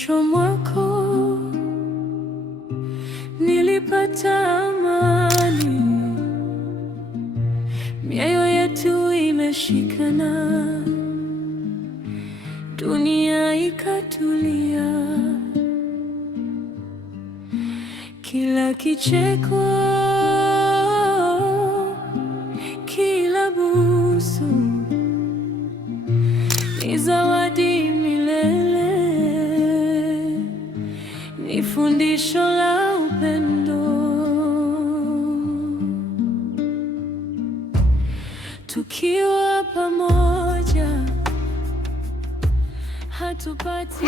macho mwako nilipata amani, mioyo yetu imeshikana, dunia ikatulia. Kila kicheko, kila busu ni zawadi milele, ni fundisho la upendo. Tukiwa pamoja hatupati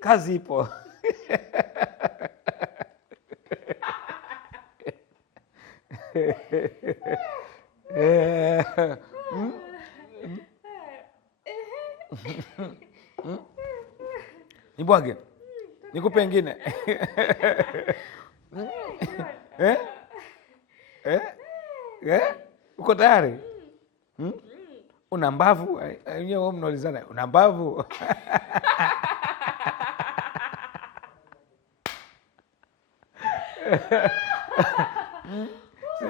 kazi ipo. Nibwage, nikupe ingine. Uko tayari? Una mbavu? Wenyewe mnaulizana, una mbavu?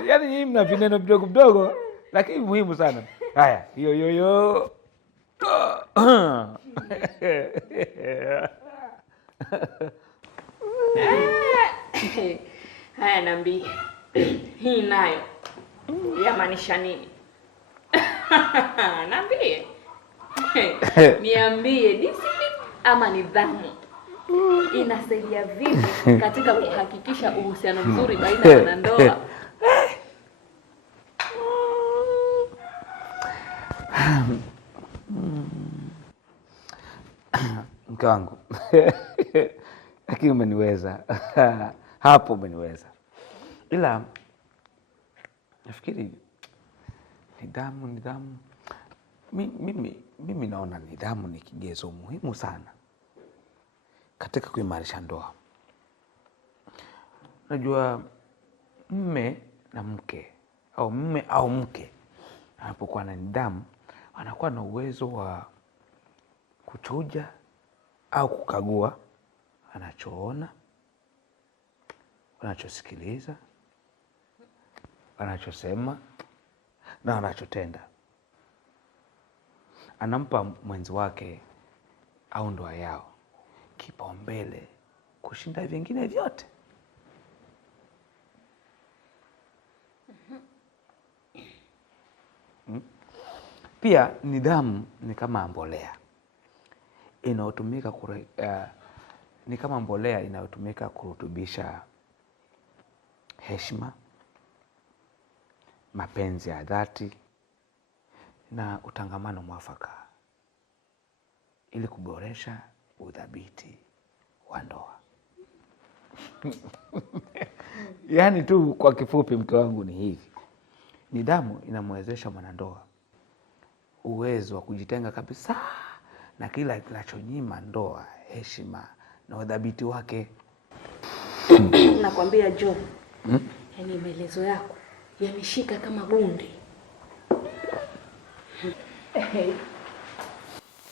Yaani nyinyi mna vineno vidogo vidogo lakini muhimu sana. Haya, yo. Haya, niambie. Hii nayo yamaanisha nini? Niambie. Niambie, discipline ama nidhamu inasaidia vipi katika kuhakikisha uhusiano mzuri baina ya wanandoa? Mke wangu, lakini umeniweza. Hapo umeniweza. Ila nafikiri nidhamu. Mimi naona nidhamu ni kigezo muhimu sana katika kuimarisha ndoa. Unajua mme na mke au mme au mke anapokuwa na nidhamu, anakuwa na uwezo wa kuchuja au kukagua anachoona, anachosikiliza, anachosema na anachotenda. Anampa mwenzi wake au ndoa yao kipaumbele kushinda vingine vyote. Pia nidhamu ni kama mbolea inayotumika inayotumika kurutubisha heshima, mapenzi ya dhati na utangamano mwafaka ili kuboresha udhabiti wa ndoa. Yaani tu kwa kifupi, mke wangu, ni hivi. Nidhamu inamwezesha mwanandoa uwezo wa kujitenga kabisa na kila kinachonyima ndoa heshima na udhabiti wake. Nakwambia John, yaani maelezo yako yameshika kama gundi.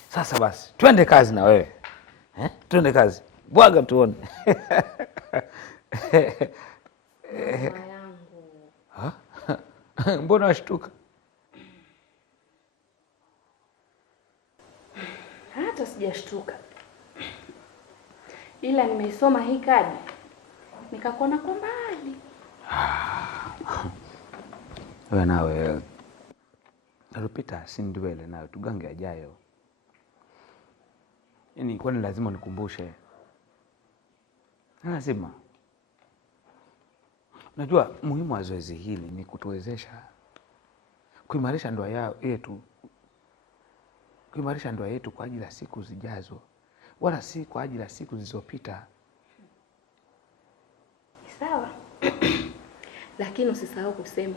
Sasa basi, twende kazi na wewe. Twende kazi. Bwaga tuone. Mama yangu. Mbona washtuka? Hata sijashtuka. Ila nimeisoma hii kadi nikakuona kwa mbali. Wewe nawe alipita si ndwele nayo tugange ajayo. Yaani kwani lazima nikumbushe? Lazima. Unajua muhimu wa zoezi hili ni kutuwezesha kuimarisha ndoa yetu kwa ajili ya siku zijazo. wala si kwa ajili ya siku zilizopita. Sawa. Lakini usisahau kusema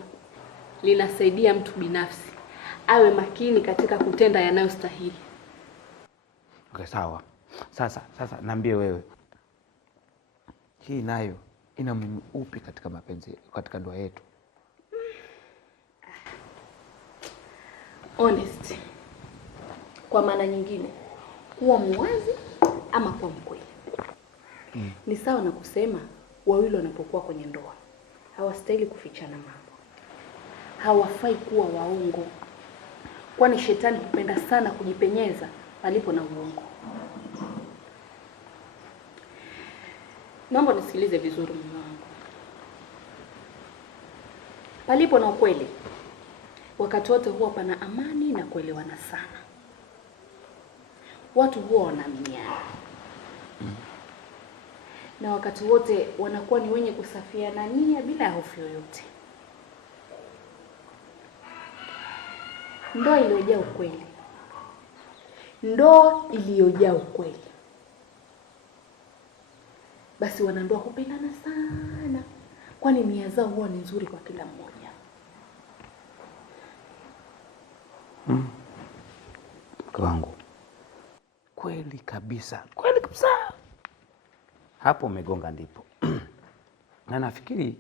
linasaidia mtu binafsi awe makini katika kutenda yanayostahili. Okay, sawa. Sasa niambie wewe, hii nayo ina umuhimu upi katika mapenzi, katika ndoa yetu? Honest. Kwa maana nyingine, kuwa muwazi ama kuwa mkweli. Ni sawa na kusema wawili wanapokuwa kwenye ndoa hawastahili kufichana mambo, hawafai kuwa waongo, kwani shetani hupenda sana kujipenyeza palipo na uongo. Naomba nisikilize vizuri mume wangu. Palipo na ukweli, wakati wote huwa pana amani na kuelewana sana. Watu huwa wanaaminiana. Na wakati wote wanakuwa ni wenye kusafiana nia bila hofu yoyote. Ndoa iliyojaa ukweli. Ndoa iliyojaa ukweli. Basi wanandoa hupendana sana, kwani nia zao huwa ni nzuri kwa kila mmoja. Kwangu kweli kabisa, hapo umegonga ndipo. Na nafikiri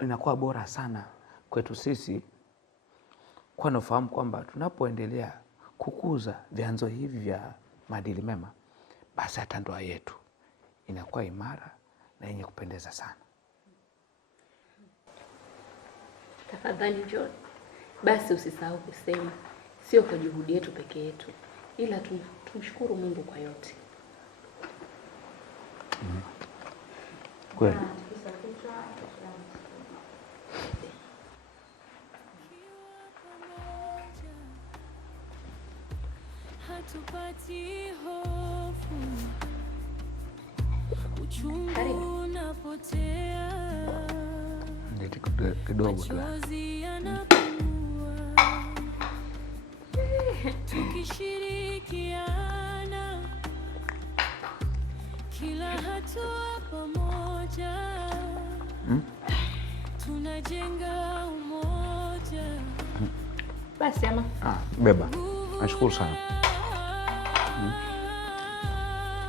inakuwa bora sana kwetu sisi kwa nafahamu kwamba tunapoendelea kukuza vyanzo hivi vya maadili mema, basi hata ndoa yetu inakuwa imara na yenye kupendeza sana. Tafadhali John, basi usisahau kusema sio kwa juhudi yetu peke yetu, ila tumshukuru Mungu kwa yote. Kweli. Hatupati hofu, uchungu unapotea, kidogo tu. machozi yanapungua, tukishirikiana kila hatua pamoja, tunajenga umoja. Basi ama. Beba. Nashukuru sana.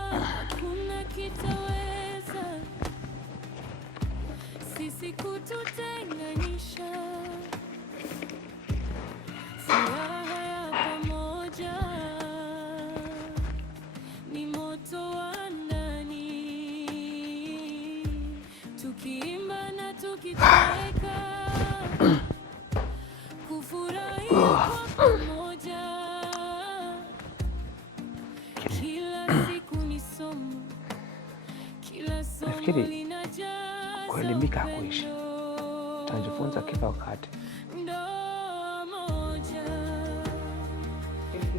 Hakuna kitaweza sisi kututenganisha. Furaha ya pamoja ni moto wa ndani, tukiimba na tukicheka, kufurahi kwa pamoja. Kila siku ni somo, kila somo linajaza kuelimika hakuishi. Tunajifunza kila wakati. Ndoa moja,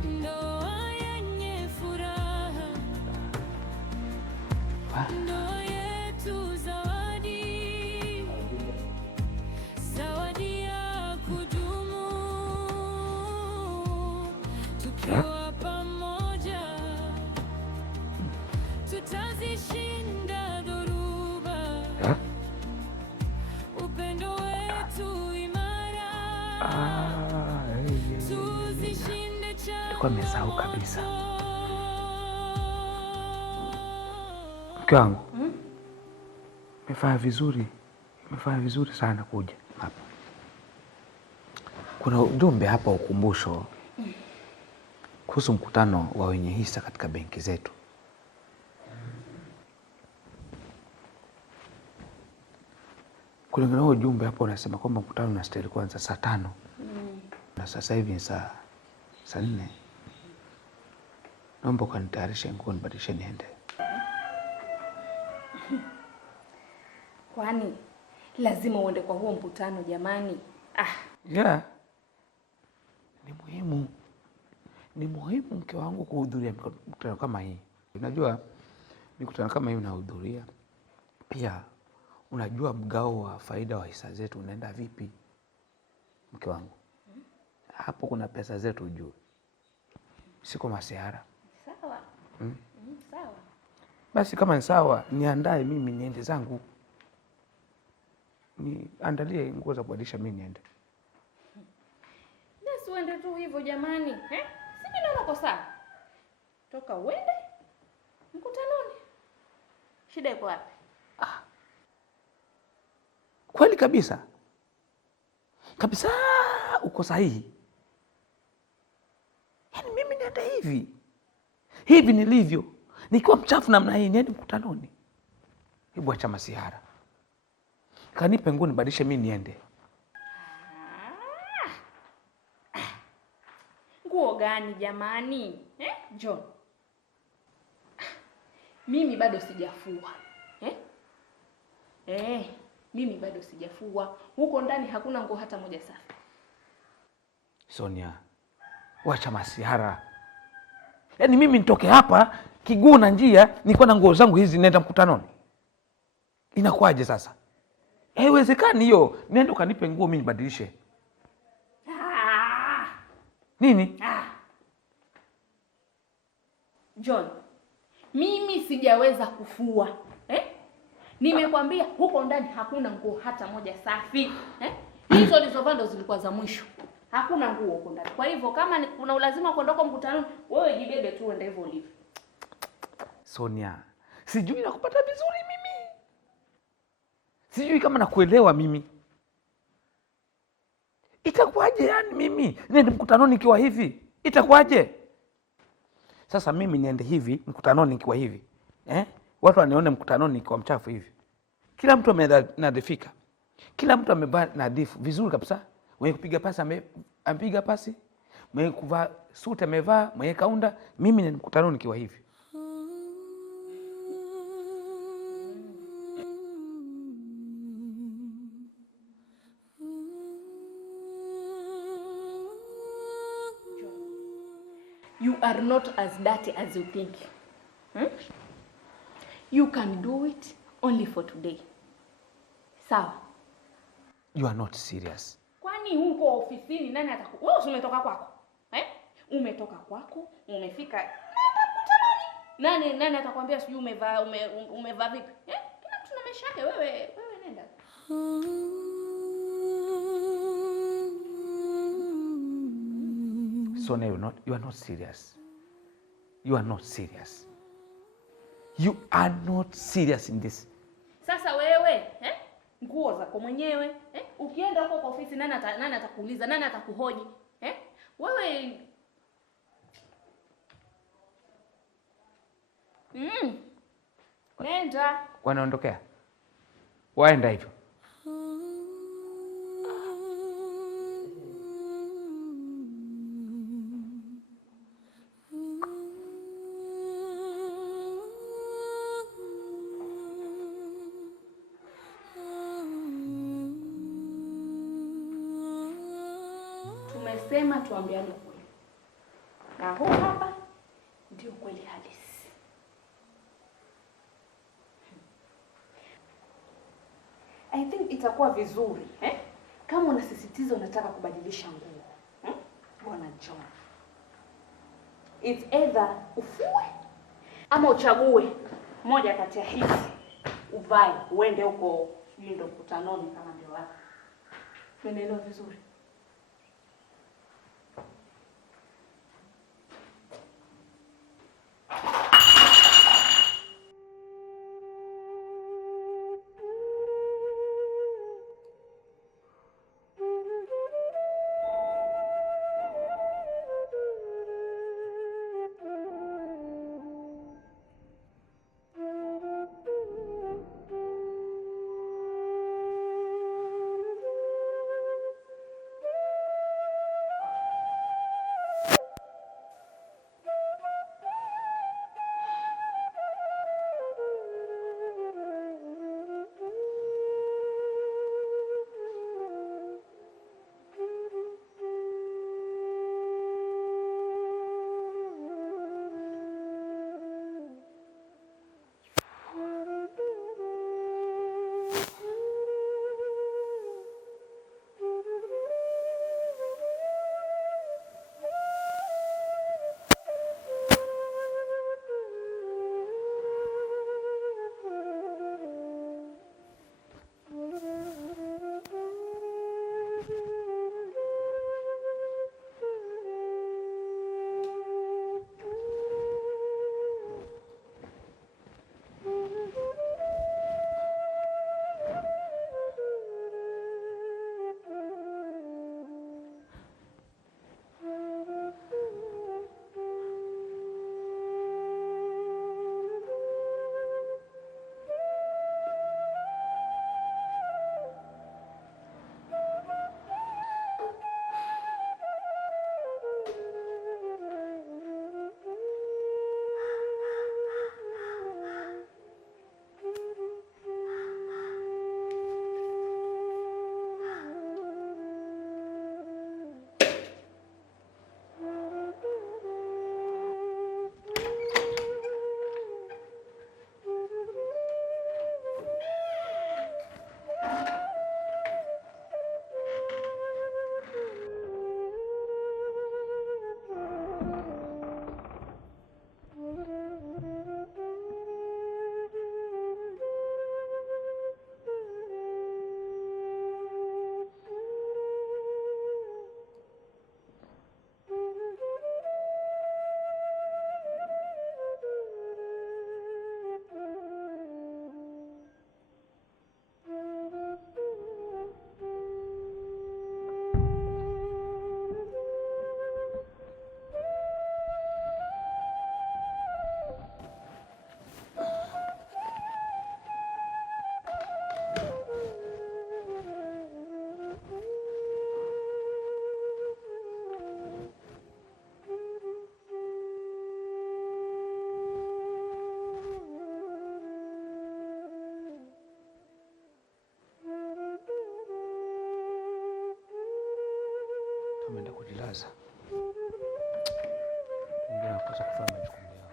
ndoa yenye furaha, ndoa yetu zawadi, zawadi ya kudumu, tukiwa pamoja tutazishinda dhoruba, upendo wetu imara, tuzishinde changamoto. Kwa nimesahau kabisa. Mke wangu, umefanya vizuri sana kuja hapa. Kuna ujumbe hapa, ukumbusho kuhusu mkutano wa wenye hisa katika benki zetu. Kulingana na ujumbe hapo unasema kwamba mkutano unastahili kuanza saa 5. Na sasa hivi ni saa 4. Naomba ukanitayarishe nguo nibadilishe niende. Kwani lazima uende kwa huo mkutano jamani? Yeah. Ni muhimu mke wangu kuhudhuria mkutano kama hii. Unajua mikutano kama hii unahudhuria, pia unajua mgao wa faida wa hisa zetu unaenda vipi, mke wangu. Hapo kuna pesa zetu ujue. Siko masihara. Sawa. Basi kama ni sawa, niandae mimi niende zangu. Niandalie nguo za kubadilisha mimi niende. Basi uende tu hivyo jamani. Si mimi naona uko sawa. Toka uende mkutanoni. Shida iko wapi? Kweli kabisa. Kabisa uko sahihi. Yaani mimi niende hivi. Hivi nilivyo. Nikiwa mchafu namna hii niende mkutanoni. Hebu acha masihara. Kanipe nguo nibadilishe mimi niende. Nguo gani jamani? John. Mimi bado sijafua. Mimi bado sijafua. Huko ndani hakuna nguo hata moja safi. Sonia, wacha masihara. Yaani mimi nitoke hapa kiguu na njia niko na nguo zangu hizi nenda mkutanoni. Inakuwaje sasa? Haiwezekani hiyo. Nenda ukanipe nguo mimi nibadilishe. Nini? John, mimi sijaweza kufua. Nimekwambia huko ndani hakuna nguo hata moja safi. Hizo nilizovaa ndo zilikuwa za mwisho. Hakuna nguo huko ndani. Kwa hivyo kama kuna ulazima kuondoka mkutanoni, wewe jibebe tu uende hivyo ulivyo. Sonia, sijui nakupata vizuri mimi. Sijui kama nakuelewa mimi. Itakuwaje yani mimi niende mkutanoni nikiwa hivi? Itakuwaje? Sasa mimi niende hivi mkutanoni nikiwa hivi. Watu wanione mkutanoni nikiwa mchafu hivi. Kila mtu amenadhifika. Kila mtu amevaa nadhifu vizuri kabisa. Mwenye kupiga pasi amepiga pasi. Mwenye kuvaa suti amevaa, mwenye kaunda. Mimi niende mkutanoni nikiwa hivi. You are not as dirty as you think. You can do it only for today. Sawa? You are not serious. Kwani huko ofisini nani wewe umetoka kwako? Umetoka kwako, umefika nani atakwambia sijui umevaa vipi? Kila mtu na maisha yake, wewe nenda. Sonia, you are not serious. You are not serious. You are not serious in this. Sasa wewe, nguo zako mwenyewe, ukienda huko kwa ofisi nani atakuuliza, nani atakuhoji? Wewe nenda. Wanaondokea. Waenda hivyo. Tumesema tuambiane ukweli. Na huu hapa ndio kweli halisi. I think itakuwa vizuri, kama unasisitiza unataka kubadilisha nguo. Bwana John. It's either ufue ama uchague moja kati ya hizi. Uvae, uende huko ndio mkutanoni kama ndio wako. Umeelewa vizuri? Ameenda kujilaza. Ndio nakosa kufanya majukumu yao.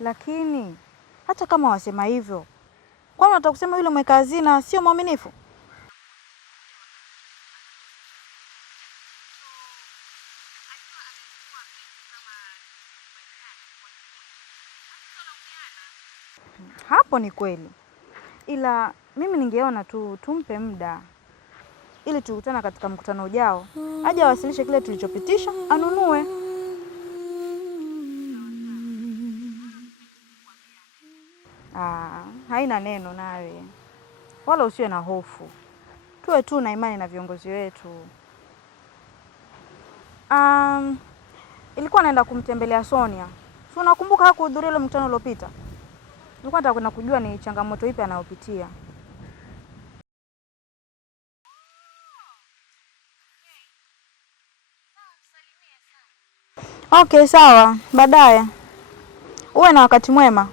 Lakini hata kama wasema hivyo, kwani unataka kusema yule mweka hazina sio mwaminifu? Hapo ni kweli, ila mimi ningeona tu tumpe muda ili tukutana katika mkutano ujao, aje awasilishe kile tulichopitisha, anunue. Haina neno nawe, wala usiwe na hofu, tuwe tu na imani na viongozi wetu. Ilikuwa naenda kumtembelea Sonia, si unakumbuka hakuhudhuria ile mkutano uliopita? Nilikuwa nataka kwenda kujua ni changamoto ipi anayopitia. Okay, sawa, baadaye. Uwe na wakati mwema.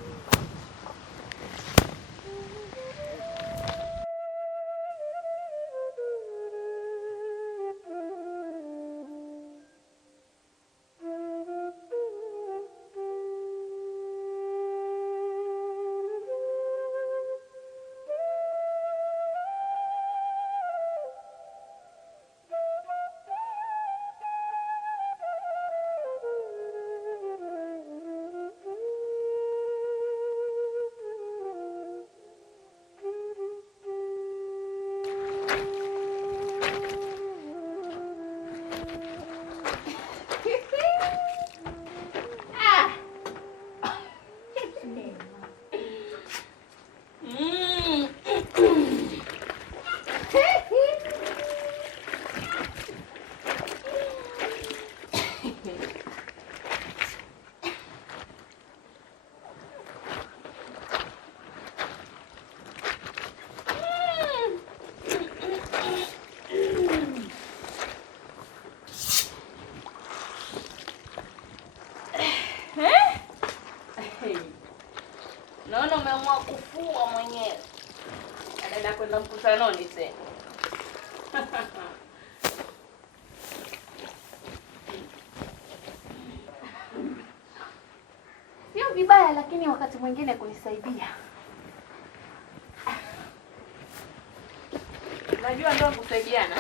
Naona umeamua kufua mwenyewe. Anaenda kwenda mkutanoni tena. Sio vibaya, lakini wakati mwingine kunisaidia. Unajua ndio kusaidiana.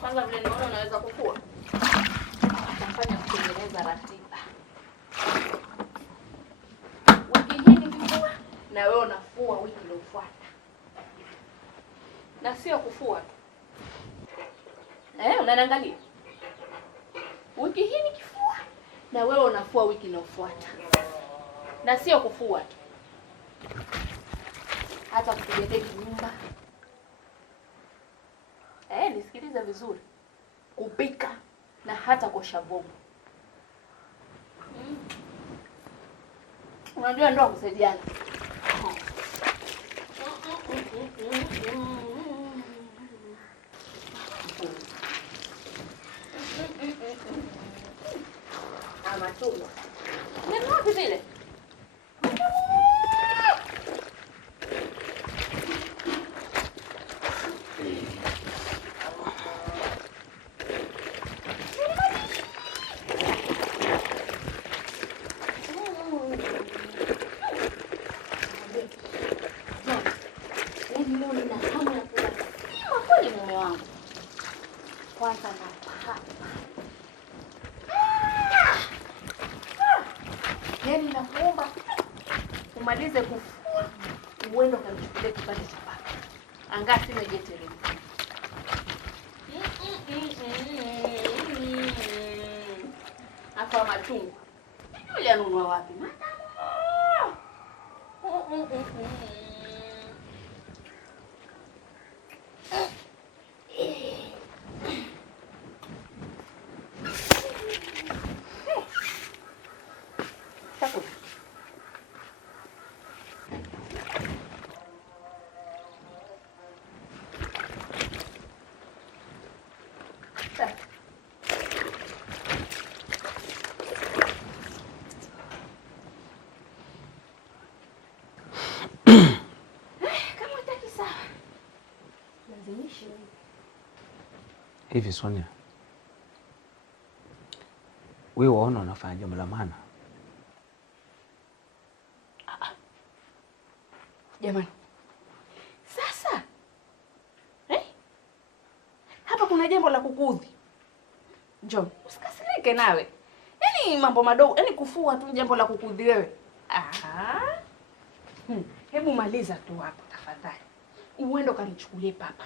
Kwanza vile naona unaweza kufua. Utafanya kutengeneza ratiba. Wiki hii nikifua na wewe unafua wiki iliyofuata. Na sio kufua tu. Unaniangalia. Wiki hii nikifua na wewe unafua wiki inayofuata. Na sio kufua tu. Hata kupiga deki nyumba. Nisikilize vizuri. Kupika na hata kuosha vyombo. Unajua ndio kusaidiana. Matunda. Ni wapi zile? Leo nina hamu ya kula sima kweli mume wangu. Kwanza na papa. Yaani nakuomba umalize kufua uende ukanichukulie kipande cha papa. Angaa sina jeteri. Hapa machungwa. Yule anunua wapi? Hivi Sonia, wewe waona unafanya jambo la maana? Jamani, sasa hapa kuna jambo la kukuudhi. Njoo, usikasirike nawe. Yaani mambo madogo, yaani kufua tu jambo la kukuudhi wewe. Hebu maliza tu hapo tafadhali. Uende ukanichukulie papa.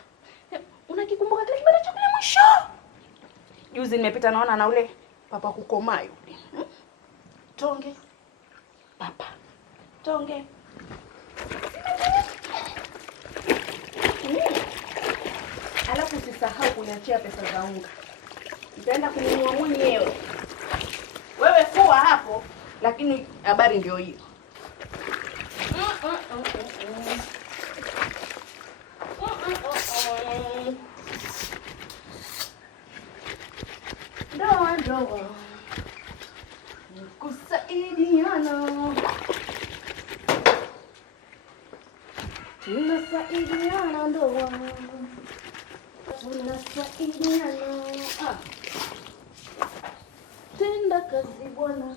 Unakikumbuka kile kibanda cha kule mwisho? Juzi nimepita naona na ule papa kukomaa yule. Tonge. Papa. Tonge. Alafu usisahau kuniachia pesa za unga. Nitaenda kununua mwenyewe. Wewe fua hapo, lakini habari ndio hiyo. Ndoa kusaidiana, tunasaidiana ndoa, tunasaidiana. Tenda kazi bwana.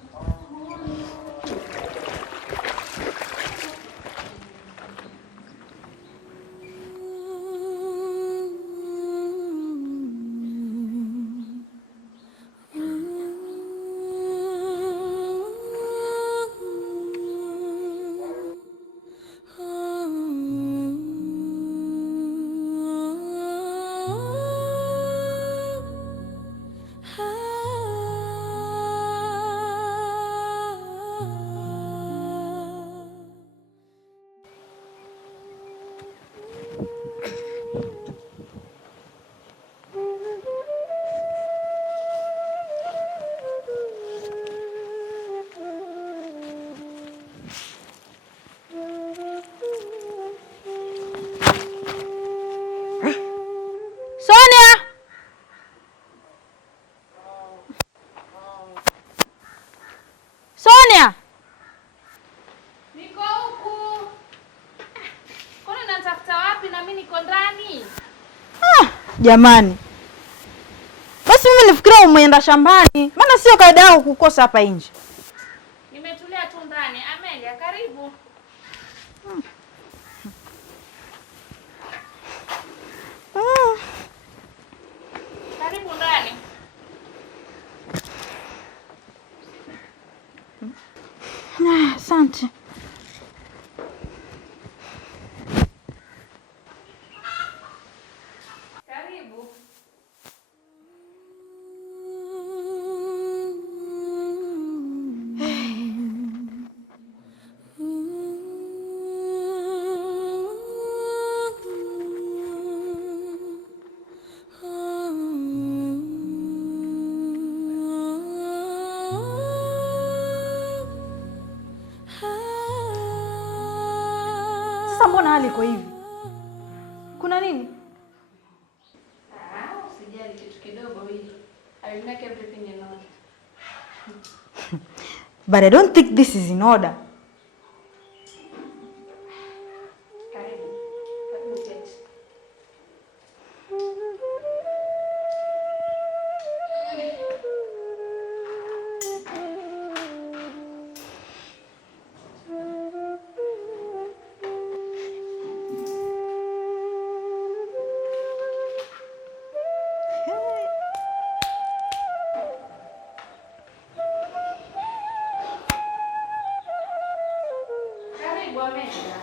Sonia! Niko huku. Kwani unatafuta wapi na mimi niko ndani? Jamani. Basi mimi nifikiria umeenda shambani. Maana sio kaida yako kukosa hapa nje. Nimetulia tu ndani. Amelia, karibu. Karibu ndani. Asante. Karibu. Sasa mbona hali iko hivi? Kuna nini? Usijali kitu kidogo hili. I will make everything in order. But I don't think this is in order. Karibu. Karibu keti. Karibu Amelia.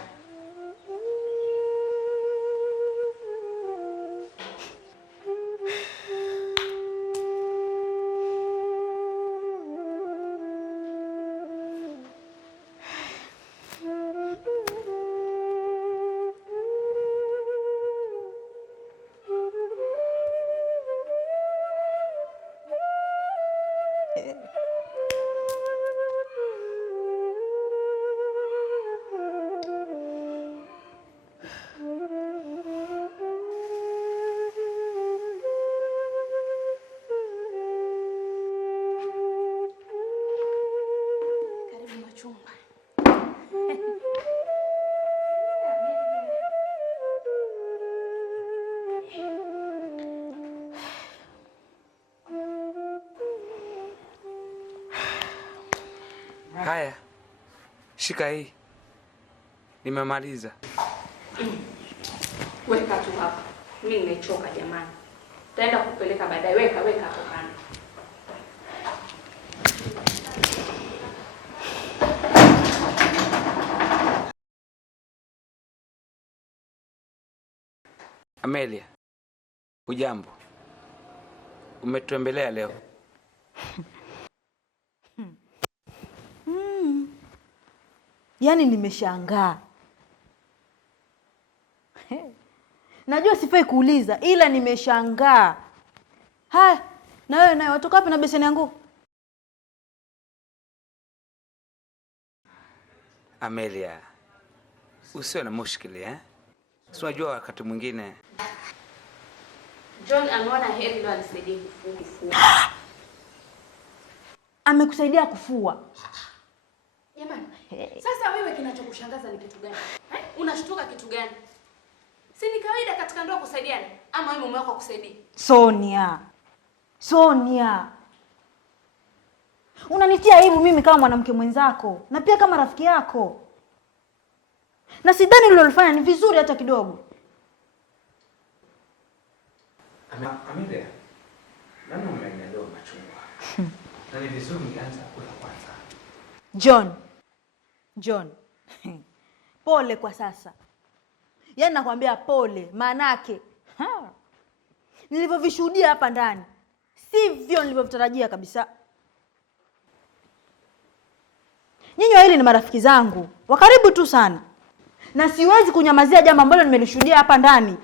Karibu machumba. Haya, shika hii, nimemaliza. Weka tu hapa, mimi nimechoka jamani. Taenda kupeleka baadaye. Weka hapo kando. Amelia, hujambo? Umetembelea leo? Yaani nimeshangaa. Najua sifai kuuliza ila nimeshangaa. Haya, na wewe naye watoka wapi na beseni yangu? Amelia, usiwe na mushkili Si unajua wakati mwingine John ameona heri leo anisaidie kufua. Amekusaidia kufua? Jamani, sasa wewe kinachokushangaza ni kitu gani? Unashtuka kitu gani? Si ni kawaida katika ndoa kusaidiana? Ama wewe mume wako akusaidie? Sonia. Unanitia aibu mimi kama mwanamke mwenzako na pia kama rafiki yako. Na sidhani ulilofanya ni vizuri hata kidogo. Amelia, nani umenielewa machungwa? Na ni vizuri nianze kula kwanza. John. Pole kwa sasa. Yaani nakwambia pole, manake nilivyovishuhudia hapa ndani sivyo nilivyotarajia kabisa. Nyinyi wawili ni marafiki zangu, wa karibu tu sana. Na siwezi kunyamazia jambo ambalo nimelishuhudia hapa ndani.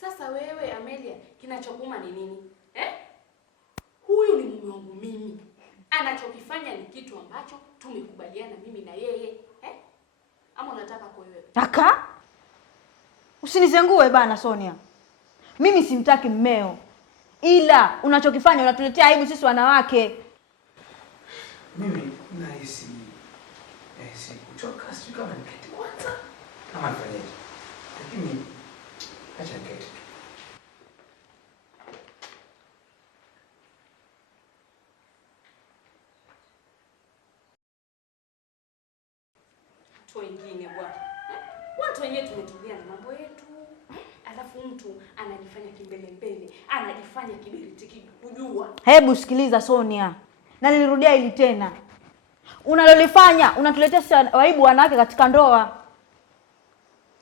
Sasa wewe Amelia, kinachokuuma ni nini? Huyu ni mume wangu mimi. Anachokifanya ni kitu ambacho tumekubaliana mimi na yeye. Ama unataka kwa wewe? Aka? Usinizengue bana Sonia. Mimi simtaki mmeo. Ila unachokifanya unatuletea aibu sisi wanawake. Mimi nahisi kuchoka, sijui kama niketi kwanza ama nifanyeje. Lakini acha niketi. Watu wengine bwana. Watu wenyewe tumetulia na mambo yetu. Alafu mtu anajifanya kimbelembele, anajifanya kiberiti kujua. Hebu sikiliza Sonia. Na nilirudia hili tena. Unalolifanya unatuletea aibu wanawake katika ndoa.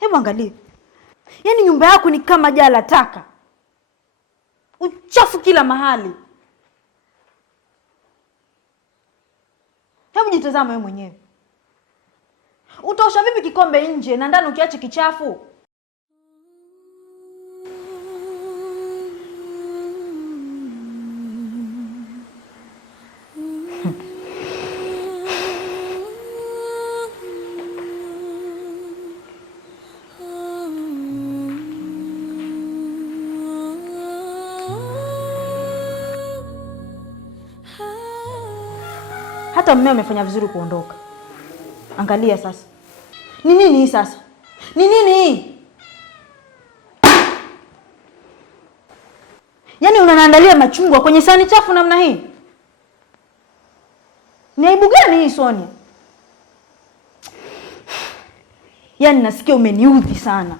Hebu angalia. Yaani nyumba yako ni kama jala taka. Uchafu kila mahali. Hebu jitazama wewe mwenyewe. Utaosha vipi kikombe nje na ndani ukiache kichafu? Hata mmeo amefanya vizuri kuondoka. Angalia sasa. Ni nini hii sasa? Ni nini hii? Yaani unaniandalia machungwa kwenye sahani chafu namna hii? Ni aibu gani hii Sonia? Yaani nasikia umeniudhi sana.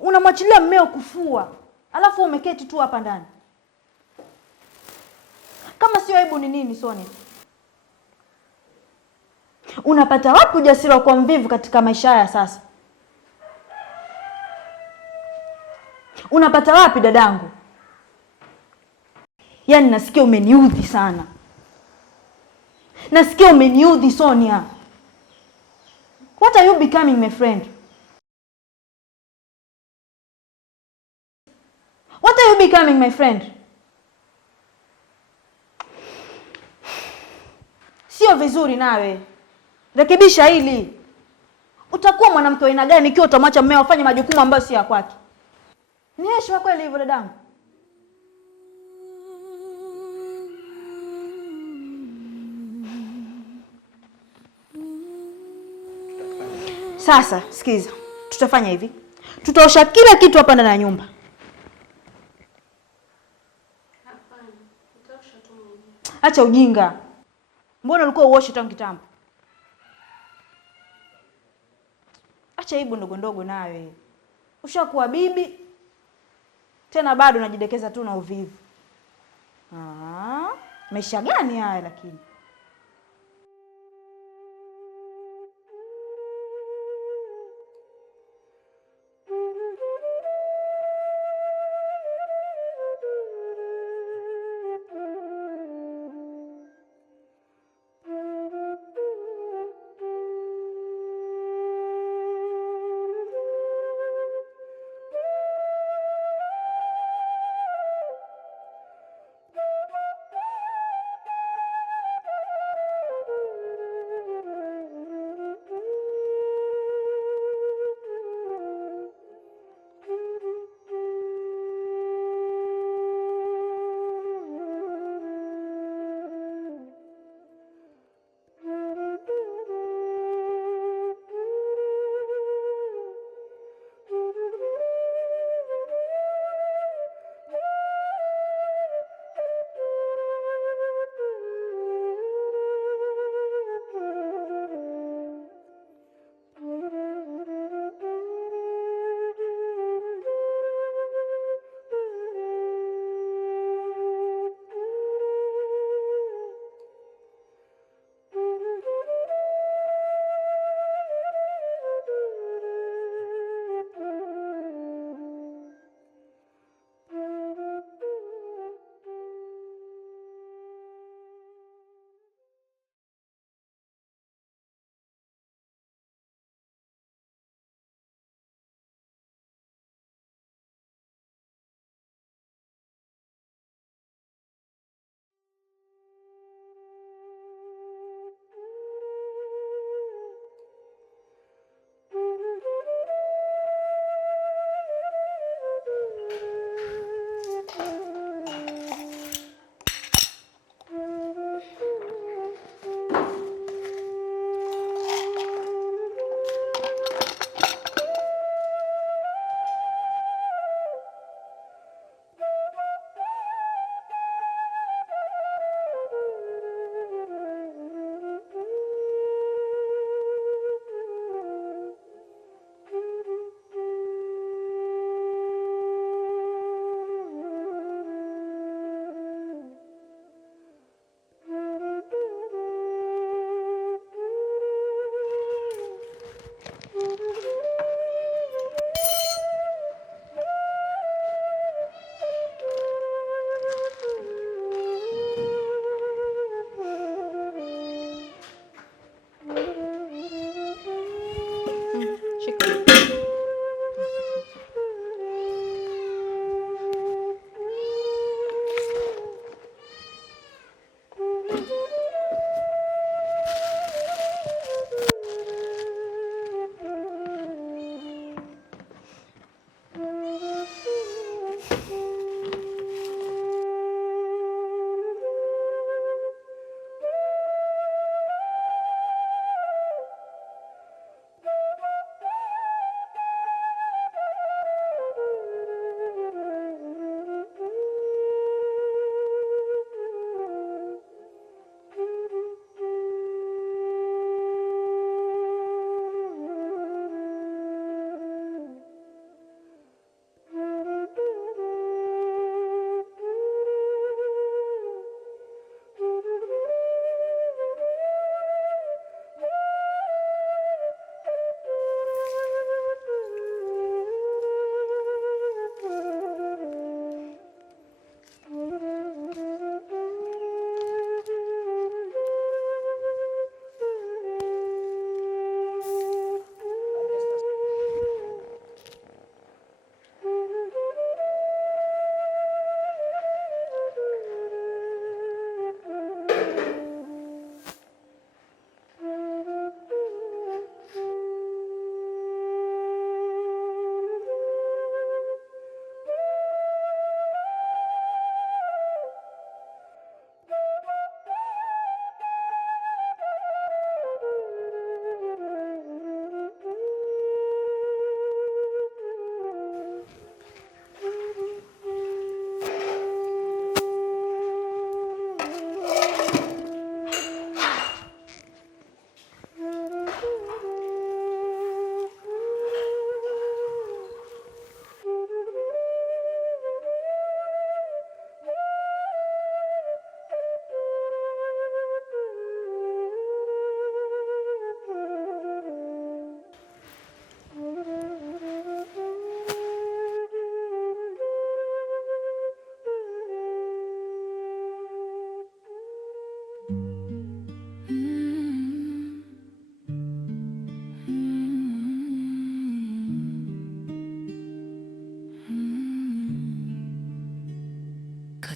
Unamwachilia mmeo kufua, alafu umeketi tu hapa ndani. Kama sio aibu ni nini Sonia? Unapata wapi ujasiri wa kuwa mvivu katika maisha haya sasa? Unapata wapi dadangu? Yaani nasikia umeniudhi sana. Nasikia umeniudhi Sonia. What are you becoming, my friend? What are you becoming, my friend? Sio vizuri nawe. Rekebisha hili. Utakuwa mwanamke wa aina gani ikiwa utamwacha mmeo afanye majukumu ambayo si ya kwake? Ni heshima kweli hivyo dadangu? Sasa sikiza. Tutafanya hivi. Tutaosha kila kitu hapa ndani ya nyumba. Acha ujinga. Mbona ulikuwa uoshe tangu kitambo? Acha aibu ndogo ndogo nawe. Ushakuwa bibi. Tena bado unajidekeza tu na uvivu. Maisha gani haya lakini?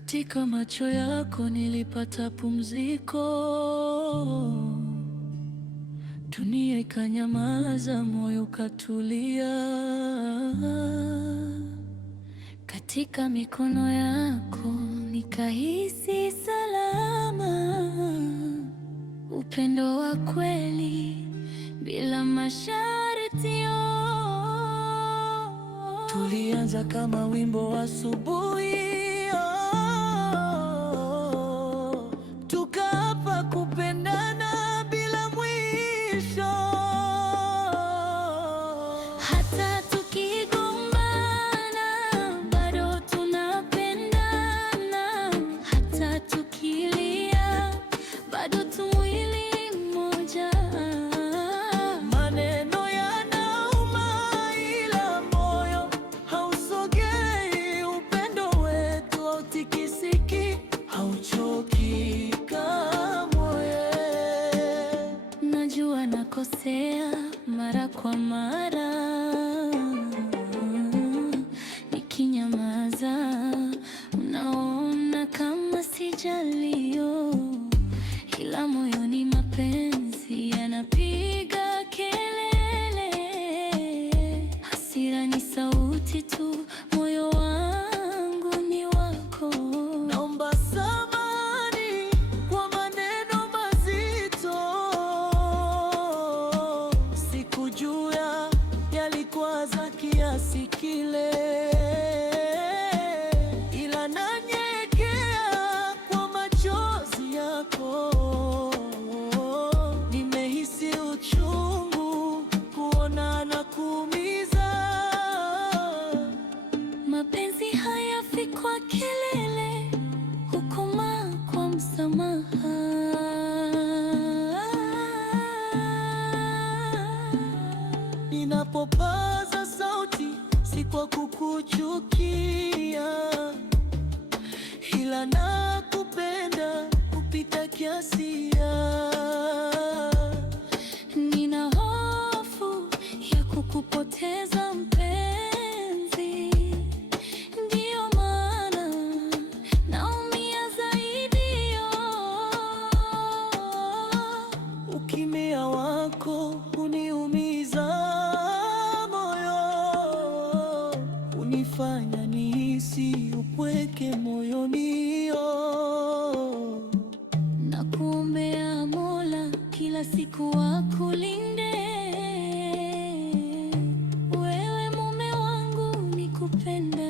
Katika macho yako nilipata pumziko, dunia ikanyamaza, moyo ukatulia. Katika mikono yako nikahisi salama, upendo wa kweli bila masharti. Tulianza kama wimbo wa asubuhi, tukaapa kupendana bila mwisho. Hata tukigombana bado tunapendana, hata tukilia bado tu mwili mmoja. Maneno yanauma ila moyo hausogei, upendo wetu hautikisiki, hauchoki kamwe. Najua nakosea mara kwa mara, nikinyamaza unaona kama sijalio, ila moyoni mapenzi yanapiga kelele. Hasira ni sauti tu, moyo wangu ni wako. Naomba samahani kwa maneno mazito, sikujua yalikuwa kiasi kile, ila nanyenyekea kwa machozi yako. Nimehisi uchungu kuona na kuumiza. Mapenzi hayafi kwa kelele, hukoma kwa msamaha. Ninapopaza sauti si kwa kukuchukia, ila nakupenda kupita kiasi. Nina hofu ya kukupoteza mpenzi, ndiyo maana naumia zaidi. Ukimya wako uniumiza moyo, unifanya nihisi upweke moyoni. Nakuombea Mola kila siku akulinde, wewe mume wangu nikupenda.